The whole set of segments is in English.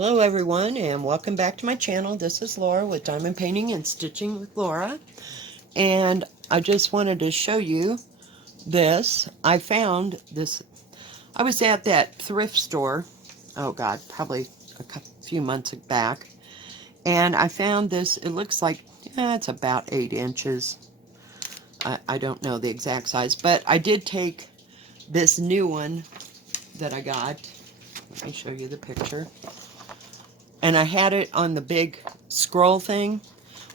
Hello everyone and welcome back to my channel. This is Laura with Diamond Painting and Stitching with Laura, and I just wanted to show you this. I found this. I was at that thrift store, oh god, probably few months back, and I found this. It looks like it's about 8 inches. I don't know the exact size, but I did take this new one that I got. Let me show you the picture. And I had it on the big scroll thing.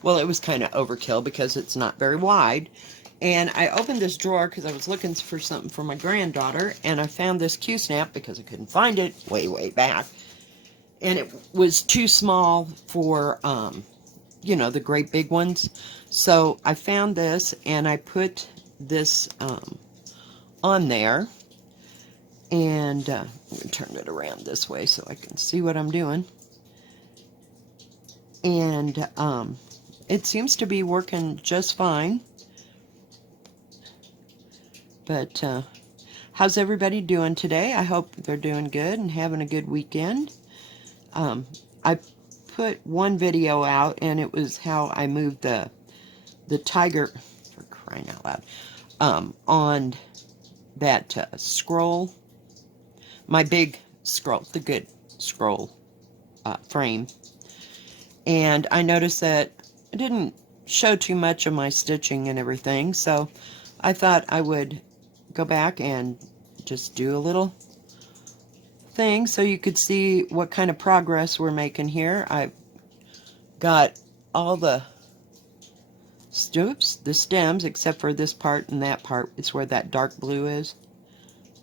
Well, it was kind of overkill because it's not very wide. And I opened this drawer because I was looking for something for my granddaughter. And I found this Q-snap because I couldn't find it way back. And it was too small for, you know, the great big ones. So I found this and I put this on there. And I'm going to turn it around this way so I can see what I'm doing. And it seems to be working just fine. But how's everybody doing today? I hope they're doing good and having a good weekend. I put one video out, and it was how I moved the tiger, for crying out loud, on that scroll, my big scroll, the good scroll frame. And I noticed that it didn't show too much of my stitching and everything, so I thought I would go back and just do a little thing so you could see what kind of progress we're making here. I've got all the stems, except for this part and that part. It's where that dark blue is.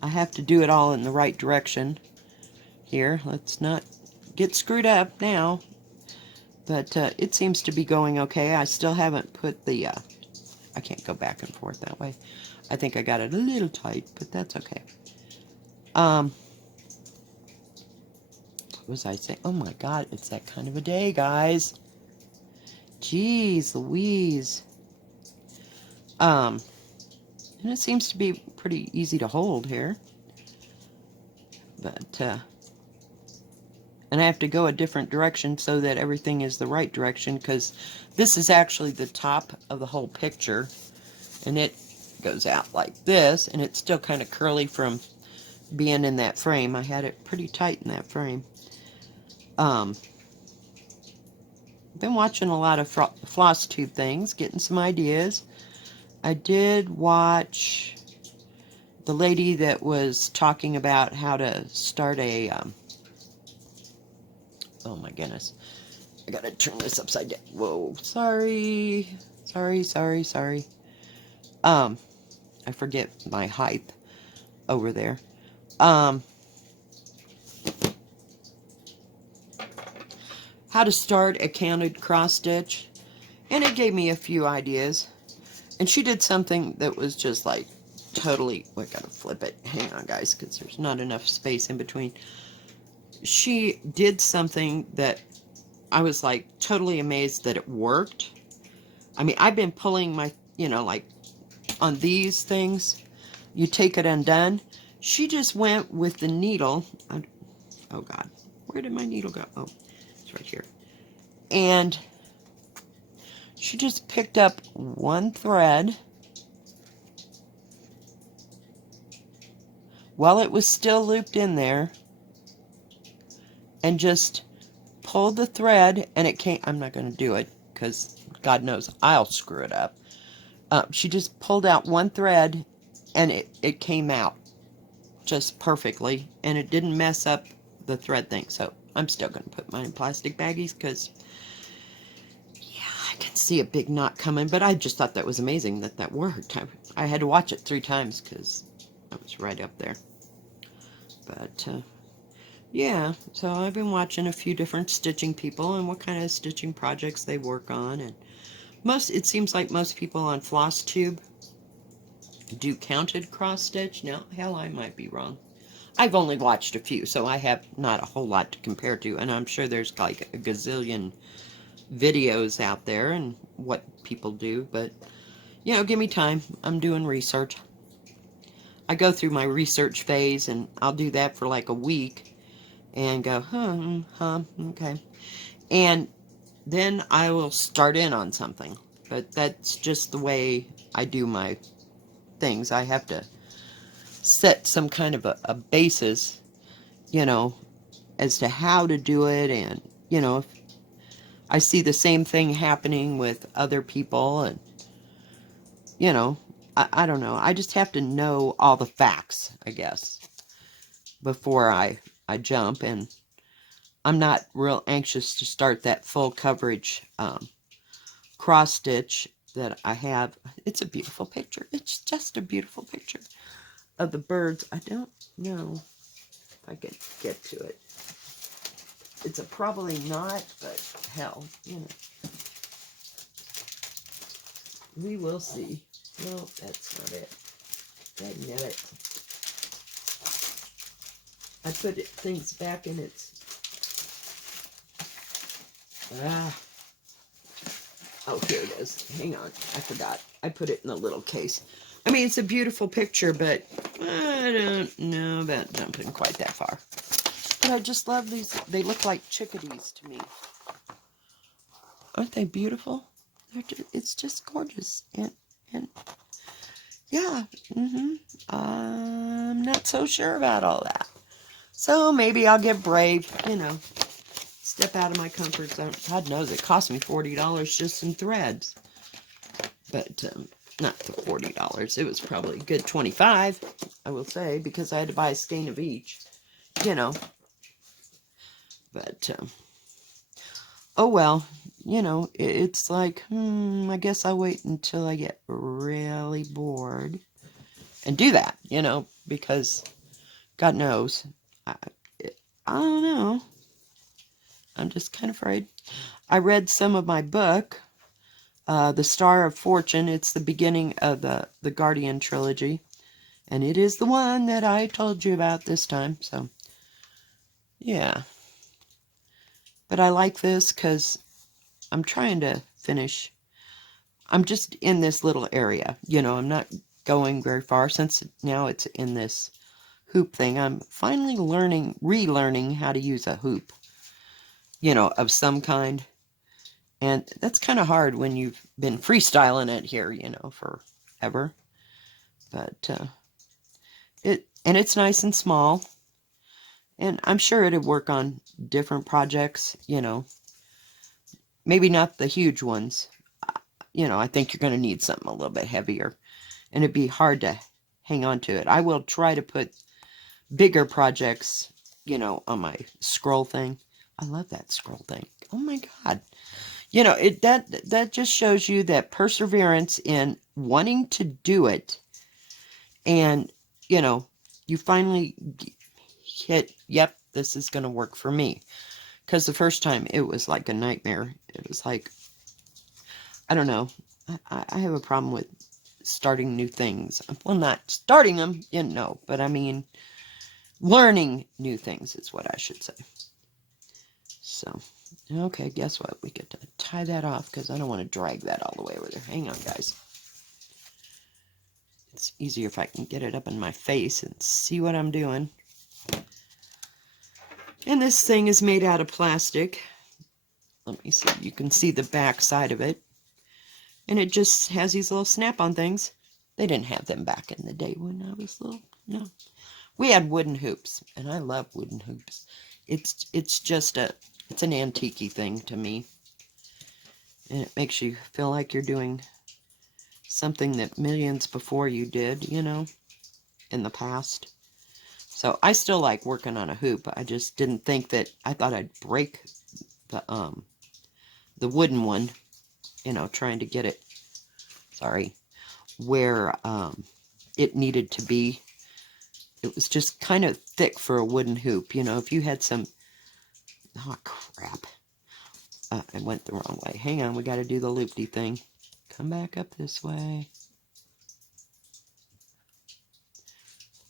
I have to do it all in the right direction here. Let's not get screwed up now. But it seems to be going okay. I still haven't put the, I can't go back and forth that way. I think I got it a little tight, but that's okay. What was I saying? Oh my god, it's that kind of a day, guys. Jeez Louise. And it seems to be pretty easy to hold here. But, and I have to go a different direction so that everything is the right direction, because this is actually the top of the whole picture, and it goes out like this, and it's still kind of curly from being in that frame. I had it pretty tight in that frame. Been watching a lot of floss tube things, getting some ideas. I did watch the lady that was talking about how to start a oh my goodness. I gotta turn this upside down. Whoa. Sorry. I forget my height over there. How to start a counted cross stitch. And it gave me a few ideas. And she did something that was just like totally, I gotta flip it. Hang on guys, because there's not enough space in between. She did something that I was like totally amazed that it worked. I mean, I've been pulling my, you know, like on these things, you take it undone. She just went with the needle. Oh god, where did my needle go? Oh, it's right here. And she just picked up one thread while it was still looped in there, and just pulled the thread, and it came. I'm not going to do it because God knows I'll screw it up. She just pulled out one thread, and it came out just perfectly, and it didn't mess up the thread thing. So I'm still going to put mine in plastic baggies because, yeah, I can see a big knot coming, but I just thought that was amazing that that worked. I had to watch it 3 times because I was right up there. But, yeah, so I've been watching a few different stitching people and what kind of stitching projects they work on. And it seems like most people on floss tube do counted cross stitch. Now, hell, I might be wrong. I've only watched a few, so I have not a whole lot to compare to. And I'm sure there's like a gazillion videos out there and what people do. But, you know, give me time. I'm doing research. I go through my research phase, and I'll do that for like a week. and go, okay. And then I will start in on something. But that's just the way I do my things. I have to set some kind of a basis, you know, as to how to do it. And, you know, if I see the same thing happening with other people, and, you know, I don't know. I just have to know all the facts, I guess, before I jump. And I'm not real anxious to start that full coverage cross stitch that I have. It's a beautiful picture. It's just a beautiful picture of the birds. I don't know if I can get to it. It's a probably not, but hell, you know. We will see. No, that's not it. Dang it. I put things back in its... Oh, here it is. Hang on. I forgot. I put it in the little case. I mean, it's a beautiful picture, but I don't know about jumping quite that far. But I just love these. They look like chickadees to me. Aren't they beautiful? It's just gorgeous. And yeah, I'm not so sure about all that. So maybe I'll get brave, you know, step out of my comfort zone. God knows it cost me $40 just in threads. But not the $40. It was probably a good $25, I will say, because I had to buy a skein of each, you know. But, oh well, you know, it's like, I guess I'll wait until I get really bored and do that, you know, because God knows, I don't know. I'm just kind of afraid. I read some of my book, The Star of Fortune. It's the beginning of the Guardian trilogy. And it is the one that I told you about this time. So, yeah. But I like this because I'm trying to finish. I'm just in this little area. You know, I'm not going very far since now it's in this hoop thing. I'm finally relearning how to use a hoop, you know, of some kind. And that's kind of hard when you've been freestyling it here, you know, forever. But it's nice and small. And I'm sure it'd work on different projects, you know. Maybe not the huge ones. You know, I think you're going to need something a little bit heavier. And it'd be hard to hang on to it. I will try to put bigger projects, you know, on my scroll thing. I love that scroll thing. Oh my God. You know, that just shows you that perseverance in wanting to do it. And, you know, you finally hit, yep, this is going to work for me. Because the first time it was like a nightmare. It was like, I don't know. I have a problem with starting new things. Well, not starting them, you know, but I mean, learning new things is what I should say. So, okay, guess what? We get to tie that off because I don't want to drag that all the way over there. Hang on, guys. It's easier if I can get it up in my face and see what I'm doing. And this thing is made out of plastic. Let me see. You can see the back side of it. And it just has these little snap-on things. They didn't have them back in the day when I was little. No. We had wooden hoops, and I love wooden hoops. It's just it's an antique-y thing to me. And it makes you feel like you're doing something that millions before you did, you know, in the past. So I still like working on a hoop. I just didn't think that, I thought I'd break the wooden one, you know, trying to get it, sorry, where it needed to be. It was just kind of thick for a wooden hoop. You know, if you had some... Oh, crap. I went the wrong way. Hang on, we got to do the loop-de thing. Come back up this way.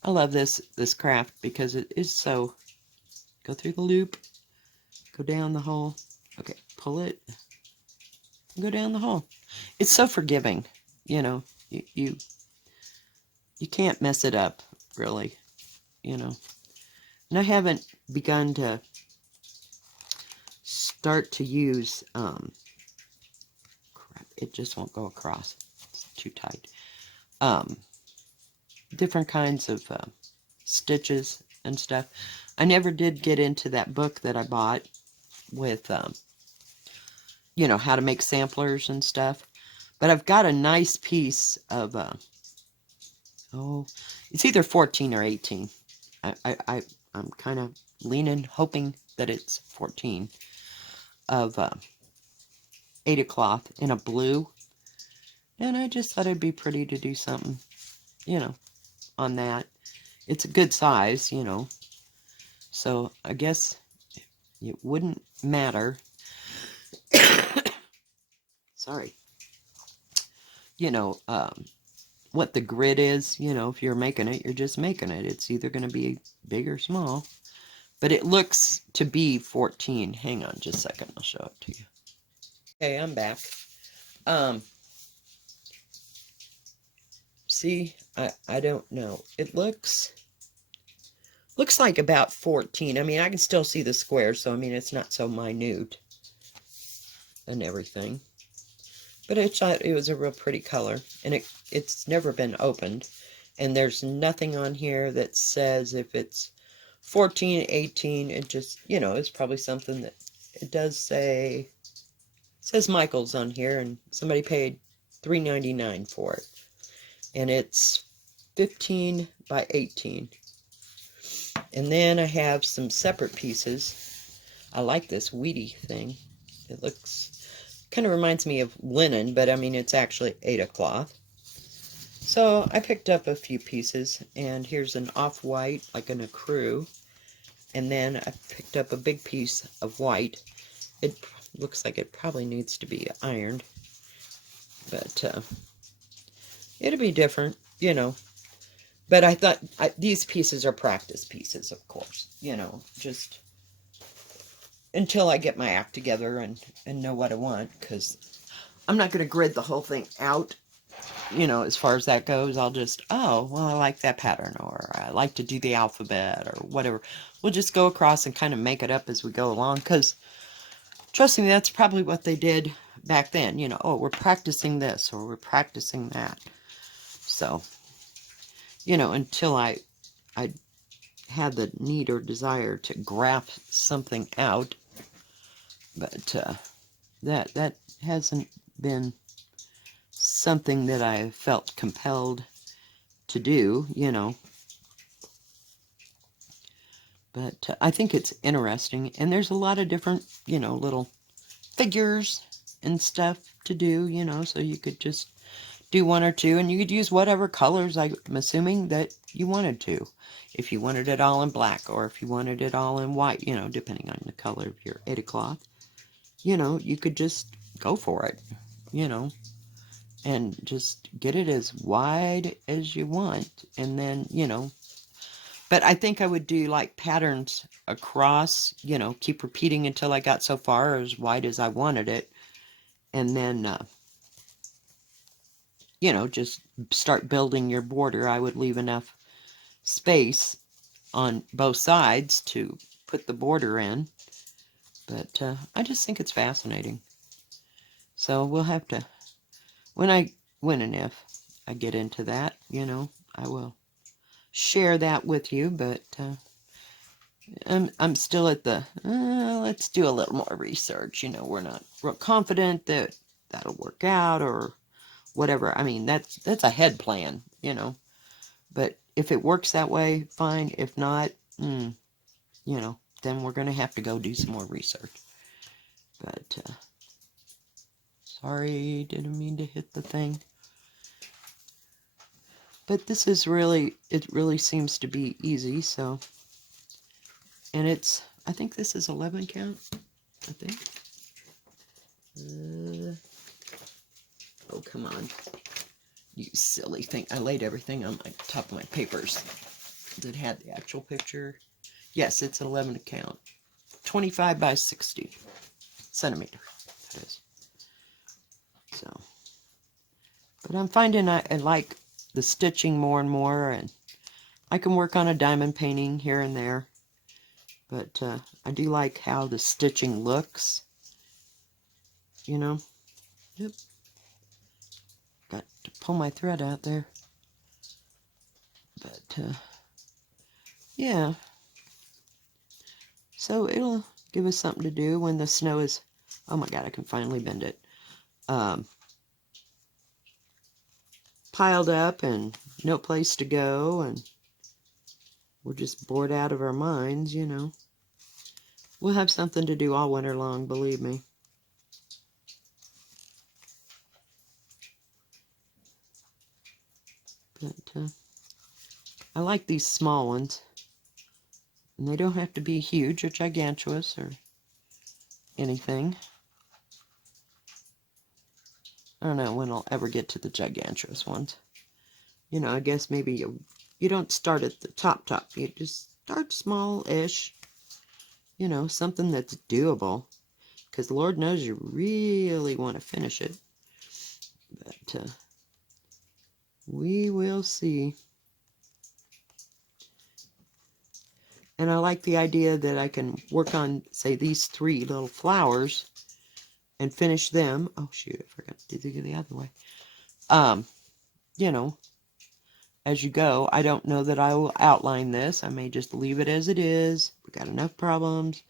I love this craft because it is so... Go through the loop. Go down the hole. Okay, pull it. Go down the hole. It's so forgiving. You know, you can't mess it up, really. You know. And I haven't begun to start to use, crap, it just won't go across. It's too tight. Different kinds of stitches and stuff. I never did get into that book that I bought with, you know, how to make samplers and stuff. But I've got a nice piece of, oh, it's either 14 or 18. I'm kind of leaning, hoping that it's 14 of 8 o'clock in a blue. And I just thought it'd be pretty to do something, you know, on that. It's a good size, you know. So I guess it wouldn't matter. Sorry. You know, what the grid is, you know, if you're making it, you're just making it. It's either going to be big or small. But it looks to be 14. Hang on just a second. I'll show it to you. Okay, I'm back. See, I don't know. It looks like about 14. I mean, I can still see the square, so I mean, it's not so minute and everything. But it was a real pretty color, and it's never been opened. And there's nothing on here that says if it's 14, 18. It just, you know, it's probably something that it does say. It says Michael's on here, and somebody paid $3.99 for it. And it's 15 by 18. And then I have some separate pieces. I like this weedy thing. It looks, kind of reminds me of linen, but I mean, it's actually Aida cloth. So I picked up a few pieces, and here's an off-white, like an ecru. And then I picked up a big piece of white. It looks like it probably needs to be ironed. But it'll be different, you know. But I thought these pieces are practice pieces, of course. You know, just until I get my act together and know what I want. Because I'm not going to grid the whole thing out. You know, as far as that goes, I'll just, oh, well, I like that pattern, or I like to do the alphabet, or whatever. We'll just go across and kind of make it up as we go along, because, trust me, that's probably what they did back then. You know, oh, we're practicing this, or we're practicing that. So, you know, until I had the need or desire to graph something out, but that hasn't been something that I felt compelled to do, you know. But I think it's interesting, and there's a lot of different, you know, little figures and stuff to do, you know, so you could just do one or two, and you could use whatever colors, I'm assuming, that you wanted to. If you wanted it all in black, or if you wanted it all in white, you know, depending on the color of your Aida cloth, you know, you could just go for it, you know, and just get it as wide as you want, and then, you know, but I think I would do like patterns across, you know, keep repeating until I got so far as wide as I wanted it, and then, you know, just start building your border. I would leave enough space on both sides to put the border in, but I just think it's fascinating. So we'll have to, when and if I get into that, you know, I will share that with you, but I'm still at the, let's do a little more research. You know, we're not real confident that that'll work out or whatever. I mean, that's a head plan, you know, but if it works that way, fine. If not, you know, then we're going to have to go do some more research. But, sorry, didn't mean to hit the thing. But this is really, it really seems to be easy, so. And it's, I think this is 11 count, I think. Oh, come on. You silly thing. I laid everything on my top of my papers that had the actual picture. Yes, it's an 11 count. 25 by 60 centimeter, that is. So, but I'm finding I like the stitching more and more, and I can work on a diamond painting here and there. But I do like how the stitching looks, you know. Yep. Got to pull my thread out there. But yeah. So it'll give us something to do when the snow is, oh my god, I can finally bend it, piled up and no place to go, and we're just bored out of our minds, you know. We'll have something to do all winter long, believe me. But I like these small ones. And they don't have to be huge or gigantuous or anything. I don't know when I'll ever get to the gigantuous ones. You know, I guess maybe you don't start at the top. You just start small-ish. You know, something that's doable. Because Lord knows you really want to finish it. But we will see. And I like the idea that I can work on, say, these 3 little flowers and finish them. Oh, shoot, I forgot to do the other way. You know, as you go. I don't know that I will outline this. I may just leave it as it is. We got enough problems.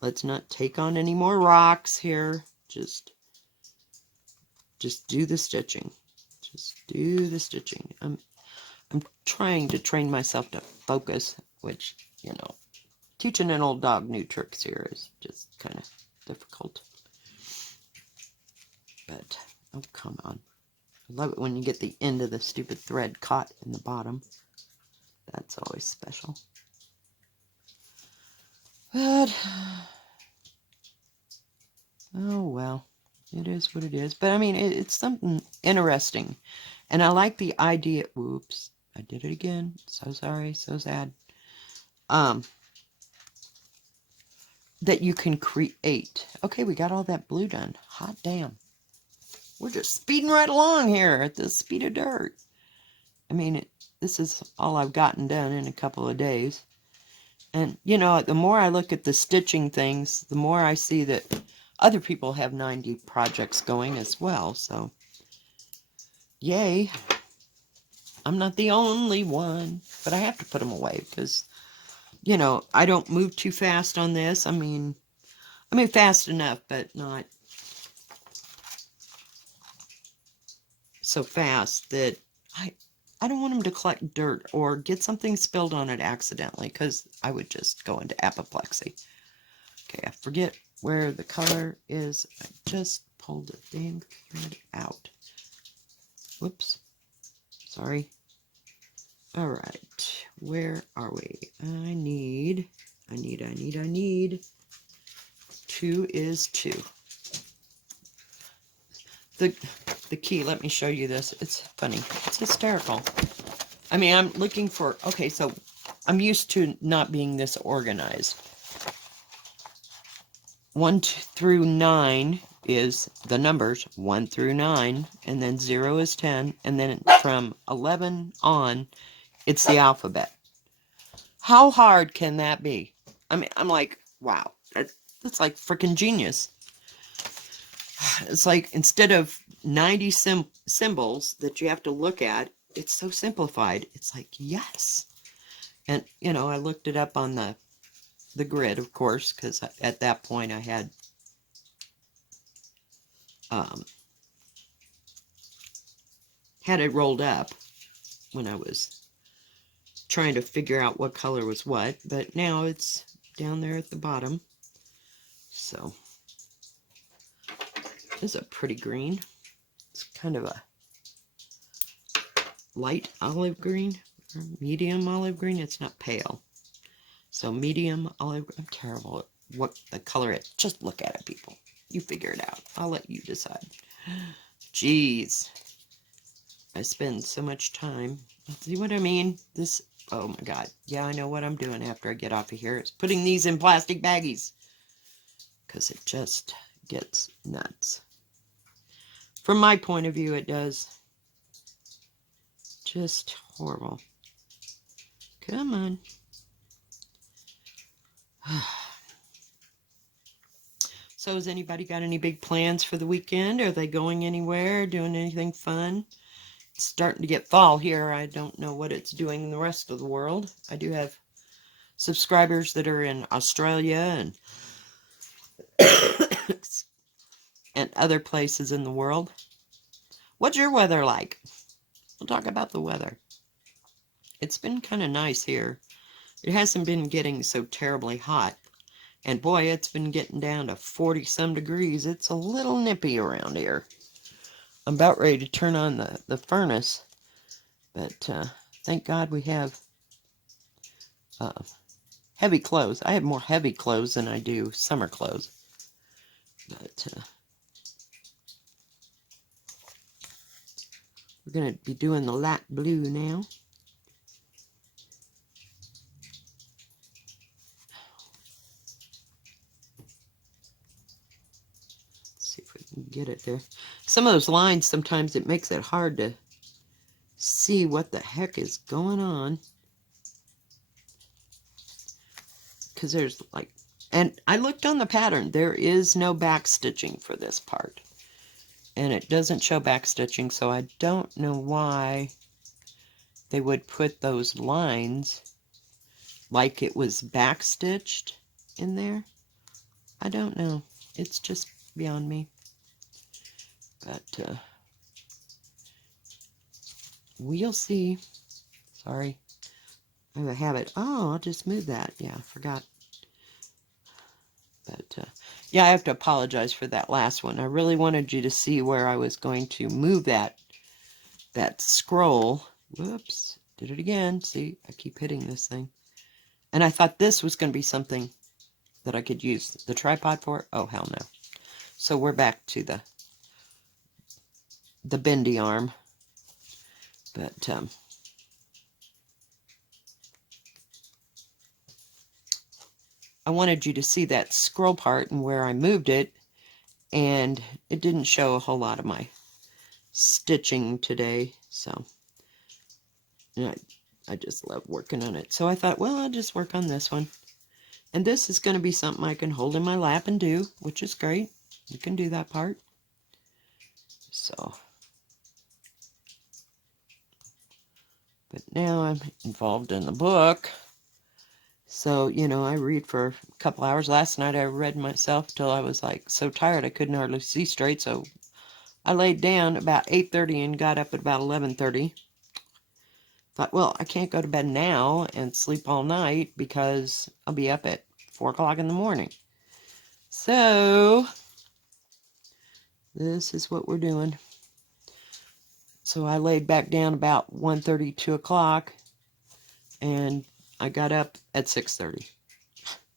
Let's not take on any more rocks here. Just do the stitching. Just do the stitching. I'm trying to train myself to focus, which, you know, teaching an old dog new tricks here is just kind of difficult. But, oh, come on. I love it when you get the end of the stupid thread caught in the bottom. That's always special. But, oh well, it is what it is. But I mean, it's something interesting. And I like the idea, whoops, I did it again. So sorry, so sad. That you can create. Okay, we got all that blue done. Hot damn. We're just speeding right along here at the speed of dirt. I mean, this is all I've gotten done in a couple of days. And, you know, the more I look at the stitching things, the more I see that other people have 90 projects going as well. So, yay. I'm not the only one. But I have to put them away because, you know, I don't move too fast on this. I mean fast enough, but not so fast that I don't want them to collect dirt or get something spilled on it accidentally, because I would just go into apoplexy. Okay, I forget where the color is. I just pulled the damn thread out. Whoops. Sorry. Alright, where are we? I need 2 is 2. The key, let me show you this. It's funny. It's hysterical. I mean, I'm looking for, okay, so I'm used to not being this organized. 1 through 9 is the numbers, 1 through 9, and then 0 is 10, and then from 11 on, it's the alphabet. How hard can that be? I mean, I'm like, wow, that's like freaking genius. It's like, instead of 90 symbols that you have to look at, it's so simplified. It's like, yes. And, you know, I looked it up on the grid, of course, because at that point I had it rolled up when I was trying to figure out what color was what, but now it's down there at the bottom. So, this is a pretty green. It's kind of a light olive green, or medium olive green. It's not pale. So medium olive, I'm terrible at what the color is. Just look at it, people. You figure it out. I'll let you decide. Jeez. I spend so much time. See what I mean? This, oh my god. Yeah, I know what I'm doing after I get off of here. It's putting these in plastic baggies. Because it just gets nuts. From my point of view, it does. Just horrible. Come on. So has anybody got any big plans for the weekend? Are they going anywhere, doing anything fun? It's starting to get fall here. I don't know what it's doing in the rest of the world. I do have subscribers that are in Australia and and other places in the world. What's your weather like? We'll talk about the weather. It's been kind of nice here. It hasn't been getting so terribly hot. And boy, it's been getting down to 40-some degrees. It's a little nippy around here. I'm about ready to turn on the furnace. But thank God we have heavy clothes. I have more heavy clothes than I do summer clothes. But we're going to be doing the light blue now. Let's see if we can get it there. Some of those lines, sometimes it makes it hard to see what the heck is going on. Because there's like, and I looked on the pattern, there is no back stitching for this part. And it doesn't show back stitching, so I don't know why they would put those lines like it was back stitched in there. I don't know. It's just beyond me. But we'll see. Sorry. I have a habit. Oh, I'll just move that. Yeah, I forgot. But yeah, I have to apologize for that last one. I really wanted you to see where I was going to move that scroll. Whoops, did it again. See, I keep hitting this thing. And I thought this was going to be something that I could use the tripod for. Oh, hell no. So we're back to the bendy arm. But I wanted you to see that scroll part and where I moved it, and it didn't show a whole lot of my stitching today, so I just love working on it. So I thought, well, I'll just work on this one. And this is going to be something I can hold in my lap and do, which is great. You can do that part. So, but now I'm involved in the book. So, you know, I read for a couple hours. Last night I read myself till I was like so tired I couldn't hardly see straight. So I laid down about 8:30 and got up at about 11:30. Thought, well, I can't go to bed now and sleep all night because I'll be up at 4 o'clock in the morning. So this is what we're doing. So I laid back down about 1:30, 2 o'clock, and I got up at 6:30.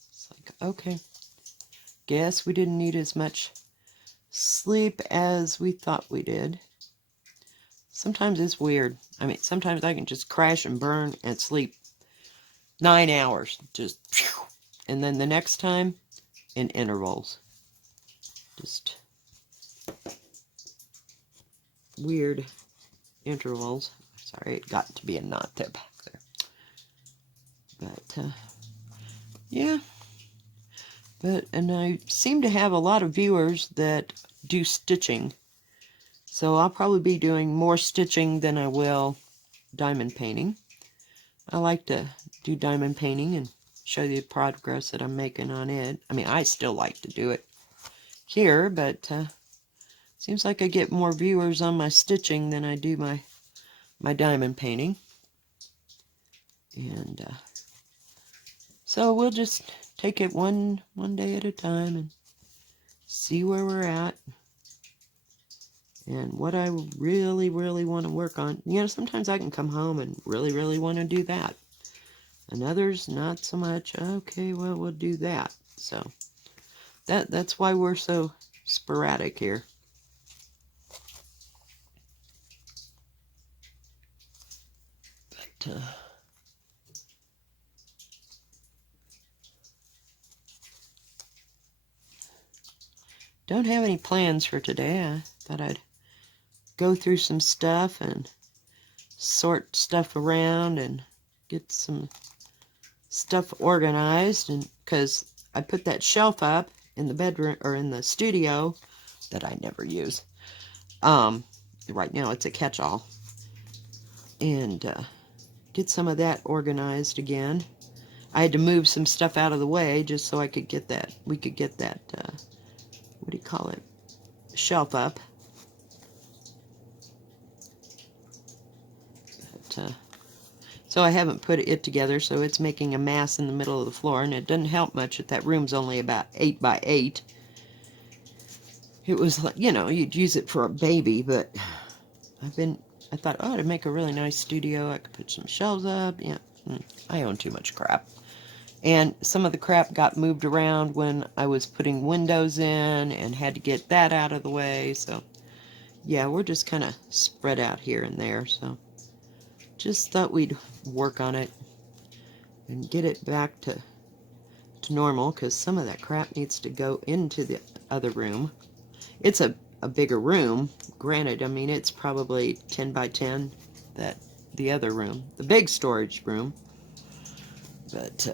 It's like, okay, guess we didn't need as much sleep as we thought we did. Sometimes it's weird. I mean, sometimes I can just crash and burn and sleep 9 hours, just, and then the next time in intervals. Just weird intervals. Sorry, it got to be a knot there back there. But yeah. And I seem to have a lot of viewers that do stitching. So I'll probably be doing more stitching than I will diamond painting. I like to do diamond painting and show you the progress that I'm making on it. I mean, I still like to do it here, but seems like I get more viewers on my stitching than I do my diamond painting. And so we'll just take it one day at a time and see where we're at and what I really want to work on. You know, sometimes I can come home and really want to do that, and others not so much. Okay, well, we'll do that. So that's why we're so sporadic here. But don't have any plans for today. I thought I'd go through some stuff and sort stuff around and get some stuff organized, and because I put that shelf up in the bedroom or in the studio that I never use. Right now it's a catch-all, and get some of that organized again. I had to move some stuff out of the way just so I could get that. We could get that. What do you call it? Shelf up. But, so I haven't put it together, so it's making a mass in the middle of the floor, and it doesn't help much that that room's only about 8 by 8. It was like, you know, you'd use it for a baby, but I thought, oh, to make a really nice studio, I could put some shelves up. Yeah, I own too much crap. And some of the crap got moved around when I was putting windows in and had to get that out of the way. So, yeah, we're just kind of spread out here and there. So, just thought we'd work on it and get it back to normal, because some of that crap needs to go into the other room. It's a bigger room, granted. I mean, it's probably 10 by 10, the other room, the big storage room. But,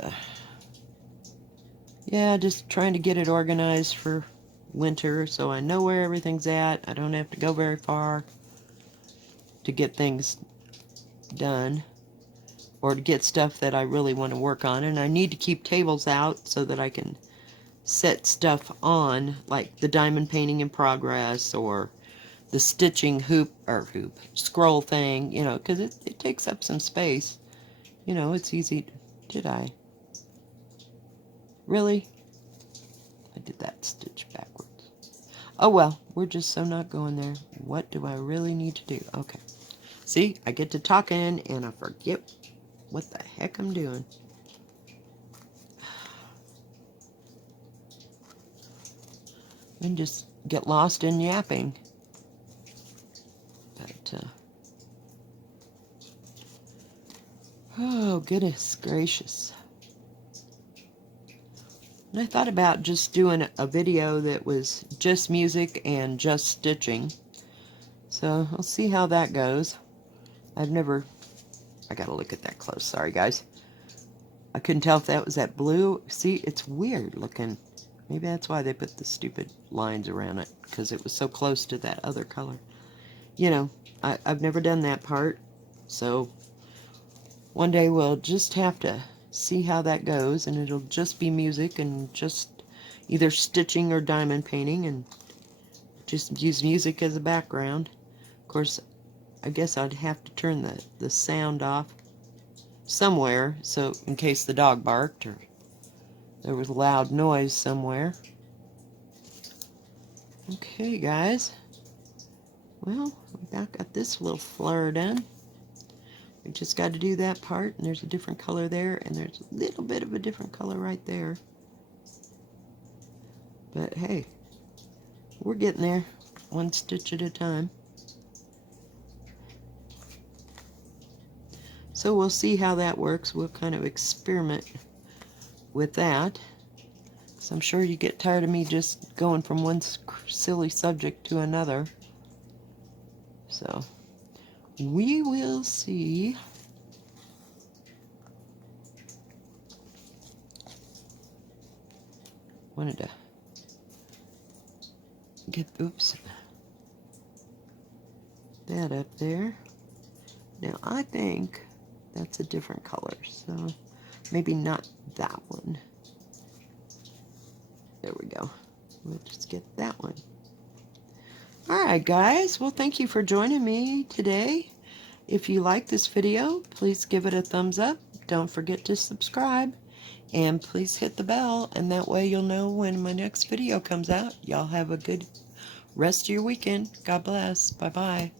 yeah, just trying to get it organized for winter so I know where everything's at. I don't have to go very far to get things done, or to get stuff that I really want to work on. And I need to keep tables out so that I can set stuff on, like the diamond painting in progress, or the stitching scroll thing, you know, because it takes up some space. You know, it's easy. Did I? Really? I did that stitch backwards. Oh well, we're just so not going there. What do I really need to do? Okay. See, I get to talking and I forget what the heck I'm doing. And just get lost in yapping. But, oh, goodness gracious. And I thought about just doing a video that was just music and just stitching. So, I'll see how that goes. I gotta look at that close. Sorry, guys. I couldn't tell if that was that blue. See, it's weird looking. Maybe that's why they put the stupid lines around it, because it was so close to that other color. You know, I've never done that part, so one day we'll just have to see how that goes, and it'll just be music and just either stitching or diamond painting, and just use music as a background. Of course, I guess I'd have to turn the sound off somewhere, so in case the dog barked or there was loud noise somewhere. Okay, guys. Well, we back got this little flower done. We just got to do that part, and there's a different color there, and there's a little bit of a different color right there. But hey, we're getting there, one stitch at a time. So we'll see how that works. We'll kind of experiment with that. So I'm sure you get tired of me just going from one silly subject to another. So we will see. Wanted to get, oops, that up there. Now I think that's a different color, so maybe not that one. There we go. We'll just get that one. Alright guys, well thank you for joining me today. If you like this video, please give it a thumbs up. Don't forget to subscribe. And please hit the bell, and that way you'll know when my next video comes out. Y'all have a good rest of your weekend. God bless. Bye-bye.